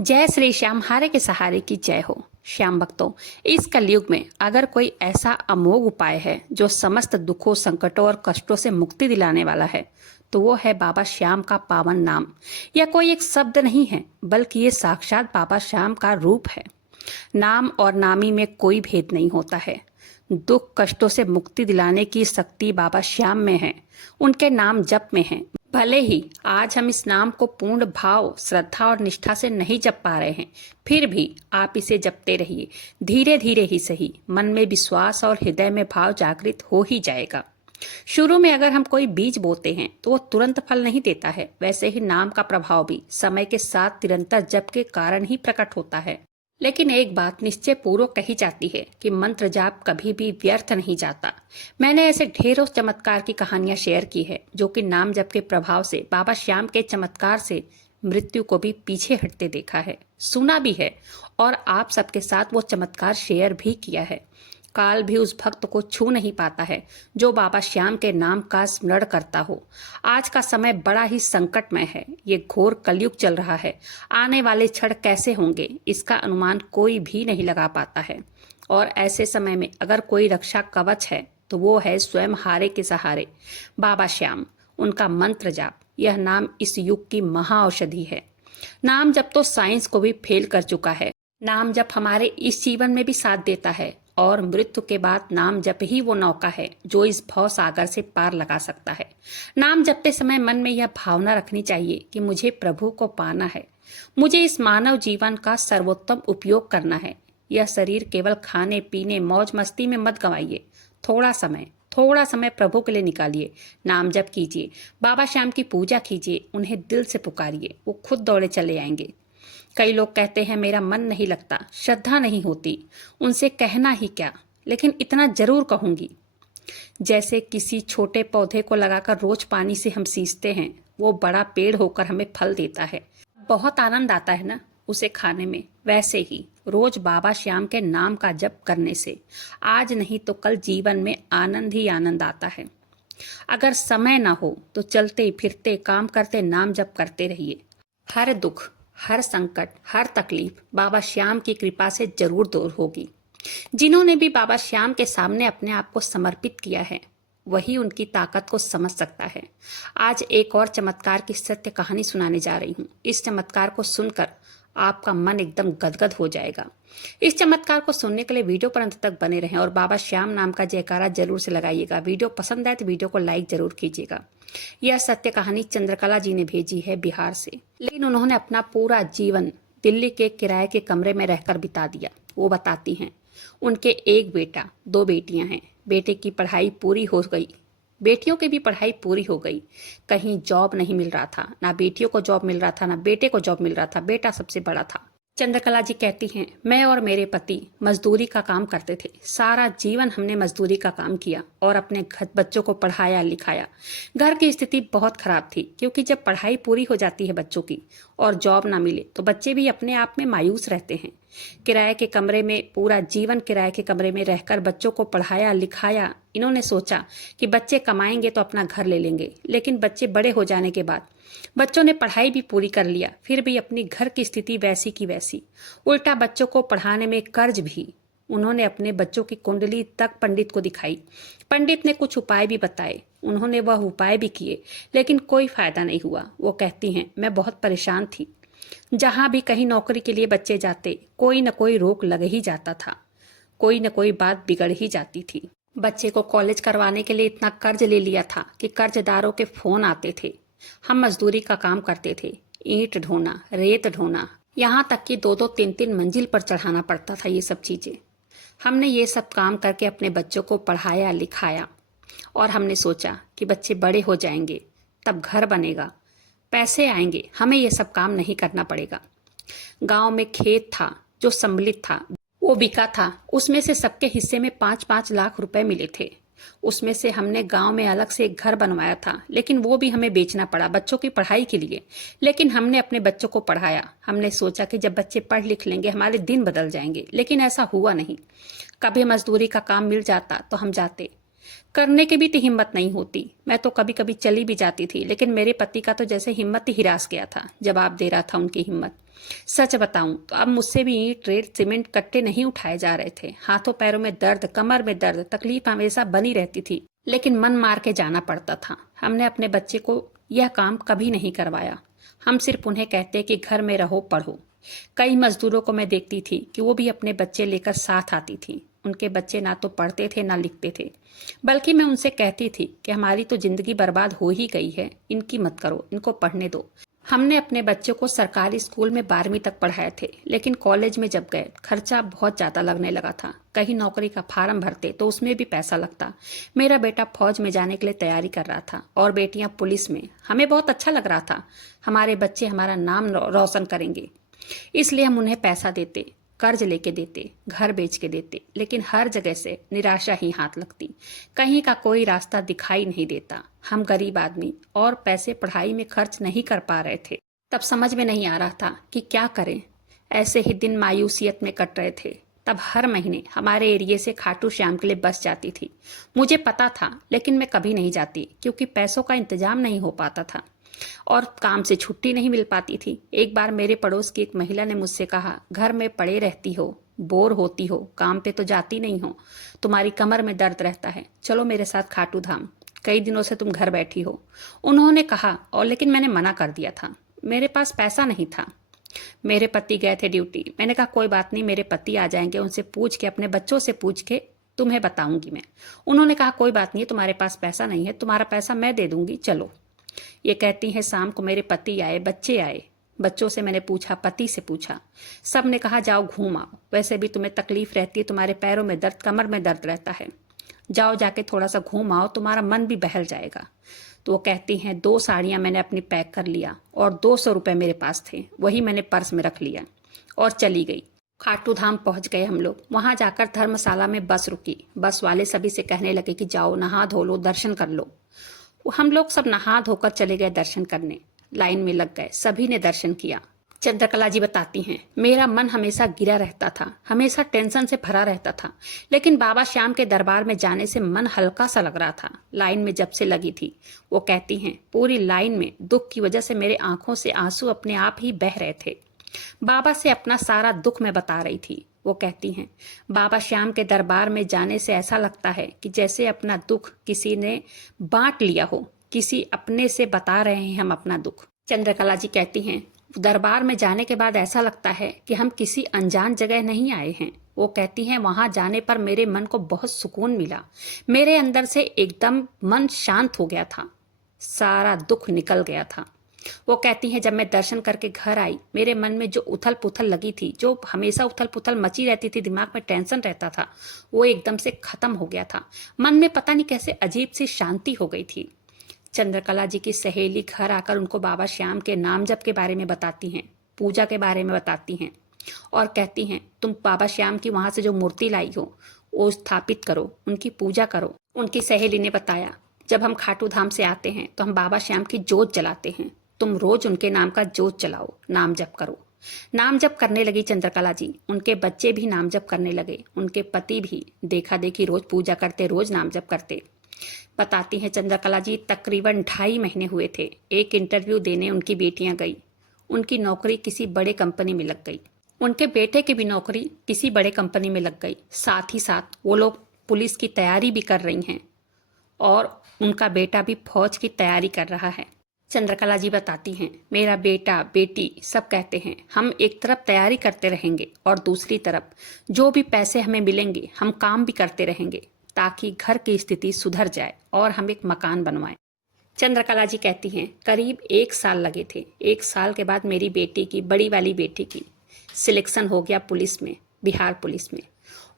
जय श्री श्याम हारे के सहारे की जय हो। श्याम भक्तों, इस कलयुग में अगर कोई ऐसा अमोघ उपाय है जो समस्त दुखों, संकटों और कष्टों से मुक्ति दिलाने वाला है तो वो है बाबा श्याम का पावन नाम। यह कोई एक शब्द नहीं है, बल्कि ये साक्षात बाबा श्याम का रूप है। नाम और नामी में कोई भेद नहीं होता है। दुख कष्टों से मुक्ति दिलाने की शक्ति बाबा श्याम में है, उनके नाम जप में है। भले ही आज हम इस नाम को पूर्ण भाव, श्रद्धा और निष्ठा से नहीं जप पा रहे हैं, फिर भी आप इसे जपते रहिए। धीरे धीरे ही सही, मन में विश्वास और हृदय में भाव जागृत हो ही जाएगा। शुरू में अगर हम कोई बीज बोते हैं तो वो तुरंत फल नहीं देता है, वैसे ही नाम का प्रभाव भी समय के साथ निरंतर जप के कारण ही प्रकट होता है। लेकिन एक बात निश्चय पूर्वक कही जाती है कि मंत्र जाप कभी भी व्यर्थ नहीं जाता। मैंने ऐसे ढेरों चमत्कार की कहानियां शेयर की है जो कि नाम जप के प्रभाव से, बाबा श्याम के चमत्कार से मृत्यु को भी पीछे हटते देखा है, सुना भी है और आप सबके साथ वो चमत्कार शेयर भी किया है। काल भी उस भक्त को छू नहीं पाता है जो बाबा श्याम के नाम का स्मरण करता हो। आज का समय बड़ा ही संकटमय है, ये घोर कलयुग चल रहा है। आने वाले क्षण कैसे होंगे इसका अनुमान कोई भी नहीं लगा पाता है। और ऐसे समय में अगर कोई रक्षा कवच है तो वो है स्वयं हारे के सहारे बाबा श्याम, उनका मंत्र जाप। यह नाम इस युग की महाऔषधि है। नाम जप तो साइंस को भी फेल कर चुका है। नाम जप हमारे इस जीवन में भी साथ देता है और मृत्यु के बाद नाम जप ही वो नौका है जो इस भव सागर से पार लगा सकता है। नाम जपते समय मन में यह भावना रखनी चाहिए कि मुझे प्रभु को पाना है, मुझे इस मानव जीवन का सर्वोत्तम उपयोग करना है। यह शरीर केवल खाने पीने मौज मस्ती में मत गंवाइए। थोड़ा समय प्रभु के लिए निकालिए, नाम जप कीजिए, बाबा श्याम की पूजा कीजिए, उन्हें दिल से पुकारिए, वो खुद दौड़े चले आएंगे। कई लोग कहते हैं मेरा मन नहीं लगता, श्रद्धा नहीं होती। उनसे कहना ही क्या, लेकिन इतना जरूर कहूंगी, जैसे किसी छोटे पौधे को लगाकर रोज पानी से हम सींचते हैं, वो बड़ा पेड़ होकर हमें फल देता है। बहुत आनंद आता है ना उसे खाने में। वैसे ही रोज बाबा श्याम के नाम का जप करने से आज नहीं तो कल जीवन में आनंद ही आनंद आता है। अगर समय ना हो तो चलते फिरते काम करते नाम जप करते रहिए। हर दुख, हर संकट, हर तकलीफ बाबा श्याम की कृपा से जरूर दूर होगी। जिन्होंने भी बाबा श्याम के सामने अपने आप को समर्पित किया है वही उनकी ताकत को समझ सकता है। आज एक और चमत्कार की सत्य कहानी सुनाने जा रही हूँ। इस चमत्कार को सुनकर आपका मन एकदम गदगद हो जाएगा। इस चमत्कार को सुनने के लिए वीडियो पर अंत तक बने रहें और बाबा श्याम नाम का जयकारा जरूर से लगाइएगा। वीडियो पसंद आए तो वीडियो को लाइक जरूर कीजिएगा। यह सत्य कहानी चंद्रकला जी ने भेजी है बिहार से, लेकिन उन्होंने अपना पूरा जीवन दिल्ली के किराए के कमरे में रहकर बिता दिया। वो बताती हैं उनके एक बेटा, दो बेटियां हैं। बेटे की पढ़ाई पूरी हो गई, बेटियों की भी पढ़ाई पूरी हो गई। कहीं जॉब नहीं मिल रहा था, ना बेटियों को जॉब मिल रहा था, ना बेटे को जॉब मिल रहा था। बेटा सबसे बड़ा था। चंद्रकला जी कहती हैं मैं और मेरे पति मजदूरी का काम करते थे। सारा जीवन हमने मजदूरी का काम किया और अपने घर बच्चों को पढ़ाया लिखाया। घर की स्थिति बहुत खराब थी, क्योंकि जब पढ़ाई पूरी हो जाती है बच्चों की और जॉब ना मिले तो बच्चे भी अपने आप में मायूस रहते हैं। किराए के कमरे में, पूरा जीवन किराए के कमरे में रहकर बच्चों को पढ़ाया लिखाया। इन्होंने सोचा कि बच्चे कमाएंगे तो अपना घर ले लेंगे, लेकिन बच्चे बड़े हो जाने के बाद बच्चों ने पढ़ाई भी पूरी कर लिया, फिर भी अपनी घर की स्थिति वैसी की वैसी। उल्टा बच्चों को पढ़ाने में कर्ज भी। उन्होंने अपने बच्चों की कुंडली तक पंडित को दिखाई। पंडित ने कुछ उपाय भी बताए, उन्होंने वह उपाय भी किए, लेकिन कोई फायदा नहीं हुआ। वो कहती हैं मैं बहुत परेशान थी। जहां भी कहीं नौकरी के लिए बच्चे जाते, कोई न कोई रोक लग ही जाता था, कोई न कोई बात बिगड़ ही जाती थी। बच्चे को कॉलेज करवाने के लिए इतना कर्ज ले लिया था कि कर्जदारों के फोन आते थे। हम मजदूरी का काम करते थे, ईंट ढोना, रेत ढोना, यहाँ तक कि दो दो तीन तीन मंजिल पर चढ़ाना पड़ता था ये सब चीजें। हमने ये सब काम करके अपने बच्चों को पढ़ाया लिखाया और हमने सोचा कि बच्चे बड़े हो जाएंगे, तब घर बनेगा, पैसे आएंगे, हमें ये सब काम नहीं करना पड़ेगा। गांव में खेत था जो सम्मिलित था, वो बिका था। उसमें से सबके हिस्से में 5-5 लाख रुपए मिले थे। उसमें से हमने गांव में अलग से एक घर बनवाया था, लेकिन वो भी हमें बेचना पड़ा बच्चों की पढ़ाई के लिए। लेकिन हमने अपने बच्चों को पढ़ाया। हमने सोचा कि जब बच्चे पढ़ लिख लेंगे हमारे दिन बदल जाएंगे, लेकिन ऐसा हुआ नहीं। कभी मजदूरी का काम मिल जाता तो हम जाते, करने की भी तो हिम्मत नहीं होती। मैं तो कभी कभी चली भी जाती थी, लेकिन मेरे पति का तो जैसे हिम्मत ही हिरास गया था। जवाब दे रहा था उनकी हिम्मत। सच बताऊं तो अब मुझसे भी ईंट रेत सीमेंट कट्टे नहीं उठाए जा रहे थे। हाथों पैरों में दर्द, कमर में दर्द, तकलीफ हमेशा बनी रहती थी, लेकिन मन मार के जाना पड़ता था। हमने अपने बच्चे को यह काम कभी नहीं करवाया। हम सिर्फ उन्हें कहते कि घर में रहो, पढ़ो। कई मजदूरों को मैं देखती थी कि वो भी अपने बच्चे लेकर साथ आती थी। उनके बच्चे ना तो पढ़ते थे ना लिखते थे, बल्कि मैं उनसे कहती थी कि हमारी तो जिंदगी बर्बाद हो ही गई है, इनकी मत करो, इनको पढ़ने दो। हमने अपने बच्चों को सरकारी स्कूल में 12वीं तक पढ़ाए थे, लेकिन कॉलेज में जब गए खर्चा बहुत ज़्यादा लगने लगा था। कहीं नौकरी का फार्म भरते तो उसमें भी पैसा लगता। मेरा बेटा फौज में जाने के लिए तैयारी कर रहा था और बेटियां पुलिस में। हमें बहुत अच्छा लग रहा था, हमारे बच्चे हमारा नाम रोशन करेंगे। इसलिए हम उन्हें पैसा देते, कर्ज लेके देते, घर बेच के देते, लेकिन हर जगह से निराशा ही हाथ लगती। कहीं का कोई रास्ता दिखाई नहीं देता। हम गरीब आदमी और पैसे पढ़ाई में खर्च नहीं कर पा रहे थे। तब समझ में नहीं आ रहा था कि क्या करें। ऐसे ही दिन मायूसियत में कट रहे थे। तब हर महीने हमारे एरिए से खाटू श्याम के लिए बस जाती थी। मुझे पता था, लेकिन मैं कभी नहीं जाती क्योंकि पैसों का इंतजाम नहीं हो पाता था और काम से छुट्टी नहीं मिल पाती थी। एक बार मेरे पड़ोस की एक महिला ने मुझसे कहा, घर में पड़े रहती हो, बोर होती हो, काम पे तो जाती नहीं हो, तुम्हारी कमर में दर्द रहता है, चलो मेरे साथ खाटू धाम, कई दिनों से तुम घर बैठी हो। उन्होंने कहा, और लेकिन मैंने मना कर दिया था, मेरे पास पैसा नहीं था। मेरे पति गए थे ड्यूटी। मैंने कहा कोई बात नहीं, मेरे पति आ जाएंगे, उनसे पूछ के, अपने बच्चों से पूछ के तुम्हें बताऊंगी मैं। उन्होंने कहा कोई बात नहीं, तुम्हारे पास पैसा नहीं है, तुम्हारा पैसा मैं दे दूंगी, चलो। ये कहती हैं शाम को मेरे पति आए, बच्चे आए। बच्चों से मैंने पूछा, पति से पूछा, सब ने कहा जाओ घूम आओ, वैसे भी तुम्हें तकलीफ रहती है, तुम्हारे पैरों में दर्द, कमर में दर्द रहता है, जाओ जाके थोड़ा सा घूम आओ, तुम्हारा मन भी बहल जाएगा। तो वो कहती हैं 2 साड़ियाँ मैंने अपनी पैक कर लिया और 200 रुपये मेरे पास थे, वही मैंने पर्स में रख लिया और चली गई। खाटू धाम पहुंच गए हम लोग। वहां जाकर धर्मशाला में बस रुकी। बस वाले सभी से कहने लगे कि जाओ नहा धो लो, दर्शन कर लो। हम लोग सब नहा धोकर चले गए दर्शन करने। लाइन में लग गए, सभी ने दर्शन किया। चंद्रकला जी बताती हैं, मेरा मन हमेशा गिरा रहता था, हमेशा टेंशन से भरा रहता था, लेकिन बाबा श्याम के दरबार में जाने से मन हल्का सा लग रहा था। लाइन में जब से लगी थी, वो कहती हैं, पूरी लाइन में दुख की वजह से मेरे आंखों से आंसू अपने आप ही बह रहे थे। बाबा से अपना सारा दुख मैं बता रही थी। वो कहती हैं, बाबा श्याम के दरबार में जाने से ऐसा लगता है कि जैसे अपना दुख किसी ने बांट लिया हो, किसी अपने से बता रहे हैं हम अपना दुख। चंद्रकला जी कहती हैं, दरबार में जाने के बाद ऐसा लगता है कि हम किसी अनजान जगह नहीं आए हैं। वो कहती हैं, वहां जाने पर मेरे मन को बहुत सुकून मिला, मेरे अंदर से एकदम मन शांत हो गया था, सारा दुख निकल गया था। वो कहती हैं, जब मैं दर्शन करके घर आई, मेरे मन में जो उथल पुथल लगी थी, जो हमेशा उथल पुथल मची रहती थी, दिमाग में टेंशन रहता था, वो एकदम से खत्म हो गया था। मन में पता नहीं कैसे अजीब सी शांति हो गई थी। चंद्रकला जी की सहेली घर आकर उनको बाबा श्याम के नाम जप के बारे में बताती हैं, पूजा के बारे में बताती हैं और कहती हैं, तुम बाबा श्याम की वहां से जो मूर्ति लाई हो वो स्थापित करो, उनकी पूजा करो। उनकी सहेली ने बताया, जब हम खाटू धाम से आते हैं तो हम बाबा श्याम की जोत जलाते हैं, तुम रोज उनके नाम का जोत जलाओ, नाम जप करो। नाम जप करने लगी चंद्रकला जी। उनके बच्चे भी नाम जप करने लगे, उनके पति भी देखा देखी रोज पूजा करते, रोज नाम जप करते। बताती हैं चंद्रकला जी, तकरीबन 2.5 महीने हुए थे। एक इंटरव्यू देने उनकी बेटियां गई, उनकी नौकरी किसी बड़े कंपनी में लग गई। उनके बेटे की भी नौकरी किसी बड़े कंपनी में लग गई। साथ ही साथ वो लोग पुलिस की तैयारी भी कर रही हैं और उनका बेटा भी फौज की तैयारी कर रहा है। चंद्रकला जी बताती हैं, मेरा बेटा बेटी सब कहते हैं, हम एक तरफ तैयारी करते रहेंगे और दूसरी तरफ जो भी पैसे हमें मिलेंगे हम काम भी करते रहेंगे ताकि घर की स्थिति सुधर जाए और हम एक मकान बनवाएं। चंद्रकला जी कहती हैं, करीब 1 साल लगे थे। 1 साल के बाद मेरी बेटी की, बड़ी वाली बेटी की सिलेक्शन हो गया पुलिस में, बिहार पुलिस में,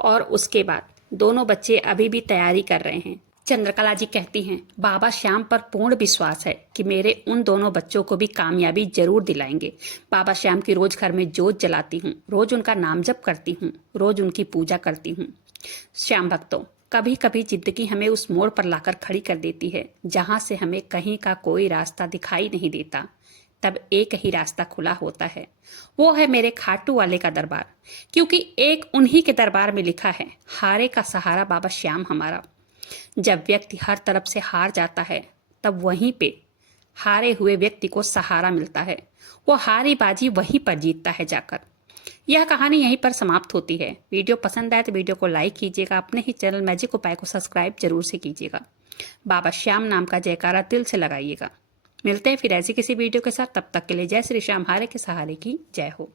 और उसके बाद दोनों बच्चे अभी भी तैयारी कर रहे हैं। चंद्रकला जी कहती हैं, बाबा श्याम पर पूर्ण विश्वास है कि मेरे उन दोनों बच्चों को भी कामयाबी जरूर दिलाएंगे। बाबा श्याम की रोज घर में जोत जलाती हूँ, रोज उनका नाम जप करती हूँ, रोज उनकी पूजा करती हूँ। श्याम भक्तों, कभी कभी जिंदगी हमें उस मोड़ पर लाकर खड़ी कर देती है जहां से हमें कहीं का कोई रास्ता दिखाई नहीं देता। तब एक ही रास्ता खुला होता है, वो है मेरे खाटू वाले का दरबार, क्योंकि एक उन्हीं के दरबार में लिखा है, हारे का सहारा बाबा श्याम हमारा। जब व्यक्ति हर तरफ से हार जाता है तब वहीं पे हारे हुए व्यक्ति को सहारा मिलता है। वो हारी बाजी वहीं पर जीतता है जाकर। यह कहानी यहीं पर समाप्त होती है। वीडियो पसंद आए तो वीडियो को लाइक कीजिएगा, अपने ही चैनल मैजिक उपाय को सब्सक्राइब जरूर से कीजिएगा। बाबा श्याम नाम का जयकारा दिल से लगाइएगा। मिलते हैं फिर ऐसी किसी वीडियो के साथ, तब तक के लिए जय श्री श्याम, हारे के सहारे की जय हो।